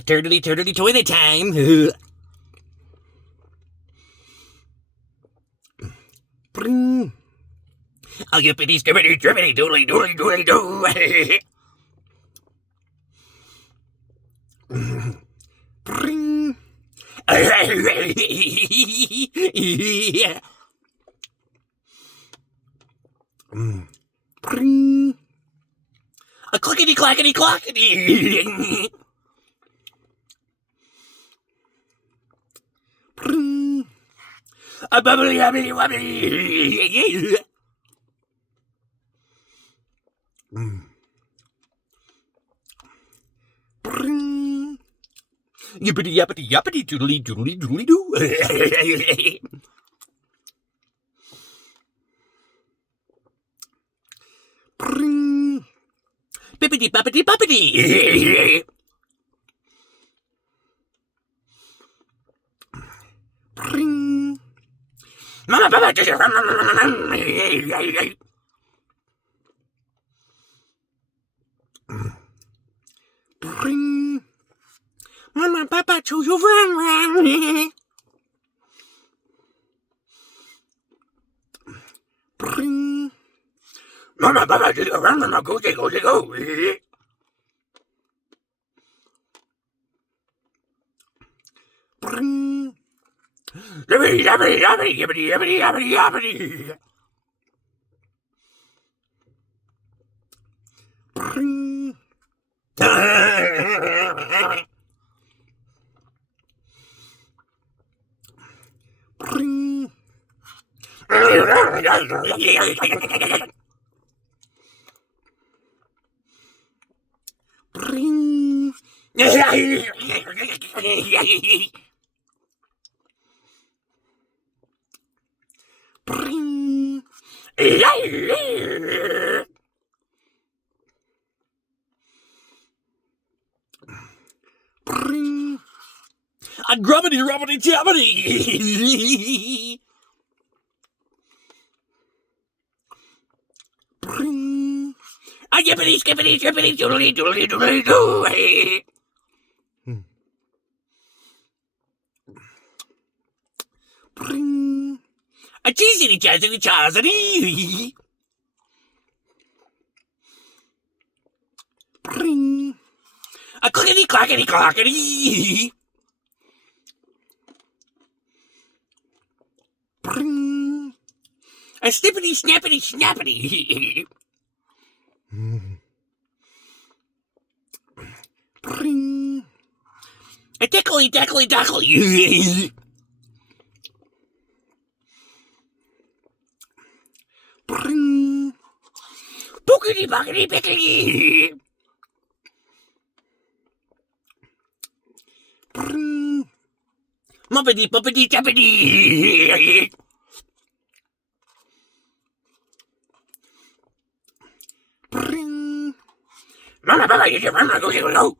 A turtley toilet time. Bring. Oh, yippity skippity drippity doodly doodly doodly doo. Bring. Bring. A clickety clackety clockety. Bring. A bubbly bubbly wobbly. Bring. Yippity yappity yappity doodly doodly doodly doo. Bring. Bippity boppity boppity. Bring. Mama papa. Bring. Mama papa to you run. Bring. Mama papa to you run. Go go. Bring. Yippity yappity yappity yippity yappity yappity yappity. Bring. Bring. Bring. Bring. Bring. A grubbity rubbity jabbity. Bring. A yippity skippity trippity doodly doodly doodly doo. Bring. A cheesity jazzity chazity. Bring. A clickety clackety clockety. Bring. A snippity snappity snappity. Bring. A tickly deckly duckly. Bring. Bookity buckety pickety. Bring. Muppity puppity tappity. Bring. Mama papa you can run go.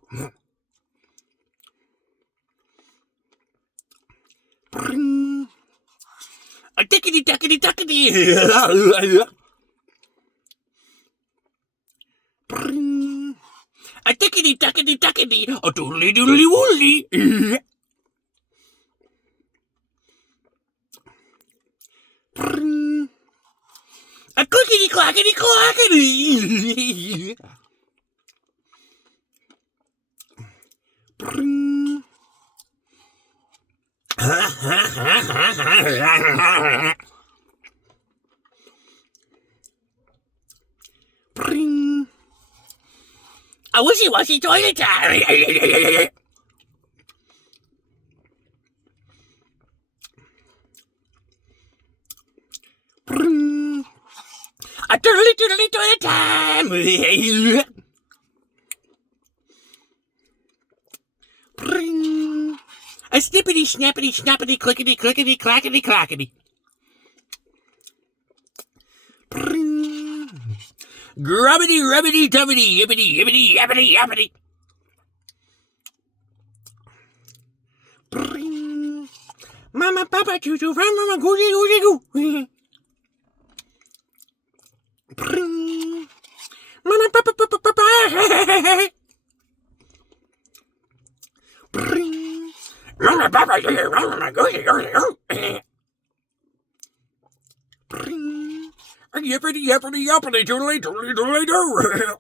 Bring. A tickety duckety duckety. Bring. A tickety duckety duckety. A doodly doodly woodly. Bring. A clickety clackety clackety. Bring. Bring. A wishy-washy toilet time. Bring. A turtly toilet time. Bring. A snippity snappity snappity clickety clickety clackety clackety. Bring. Grubbity rubbity dubbity yippity yippity yappity yappity. Bring. Mama papa choo choo run mama goosey goosey goo. Bring. Mama papa papa papa. Bring. Bring. Yippity yippity yippity doodly doodly doodly doo.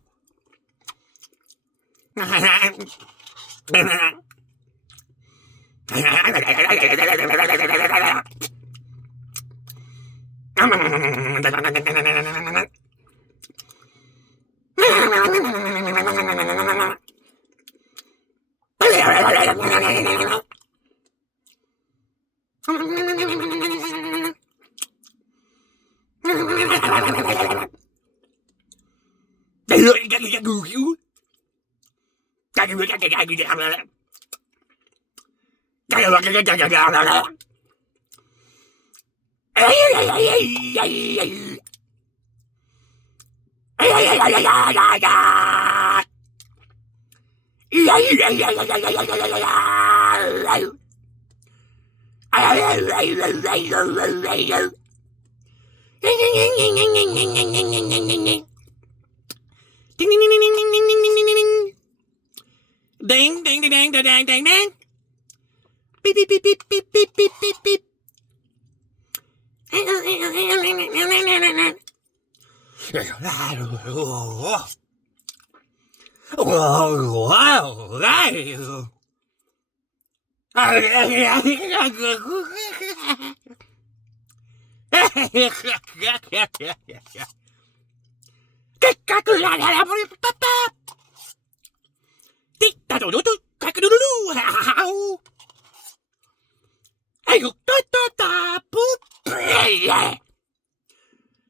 Ding ding ding ding ding ding ding. Beep beep beep beep beep beep beep beep beep.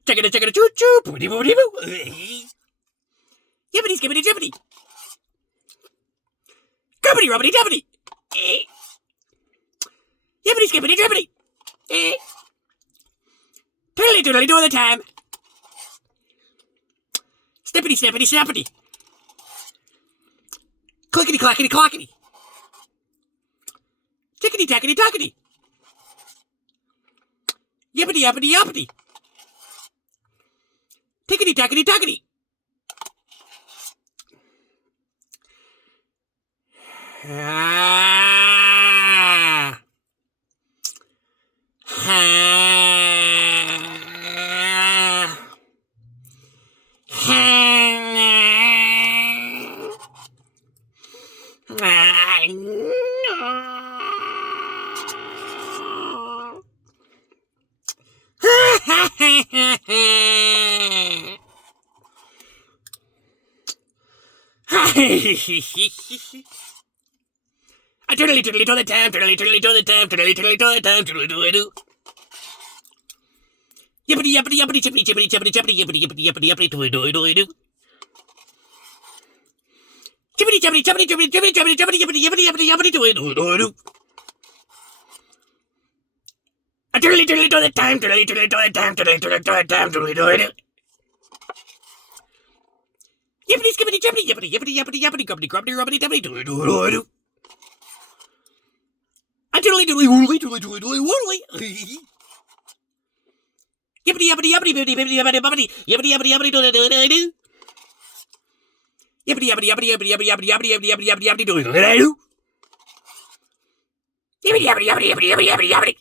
Check it, choo choo, booty booty boo. Yippity skippity jippity. Gubbity rubbity dubbity. Yippity skippity jippity. Tiddly doodly do all the time. Snippity snippity snappity. Clickety clackety clockety. Tickety tackety tackety. Yippity uppity uppity. Tickety tackety tackety. I tiddly tiddly do the time, tiddly tiddly do the time, tiddly tiddly do the time, tiddly do do. Yippity yippity yippity chippity chippity chippity chippity yippity yippity yippity yippity do do do do. Chippity chippity chippity chippity chippity chippity chippity yippity yippity yippity yippity do do do do. I tiddly tiddly do the time, tiddly tiddly do the time, tiddly tiddly do the time, tiddly do do. Yippity skippity chippity yippity yippity yippity yippity grubbity grubbity rubbity dubbity do do do do. I tiddly tiddly woodly tiddly tiddly tiddly woodly. Yippity yippity yippity bippity bippity yippity bippity yippity yippity yippity do do do do. Yippity yippity yippity yippity yippity yippity yippity yippity yippity yippity yippity do do do do. Yippity yippity yippity yippity yippity yippity yippity.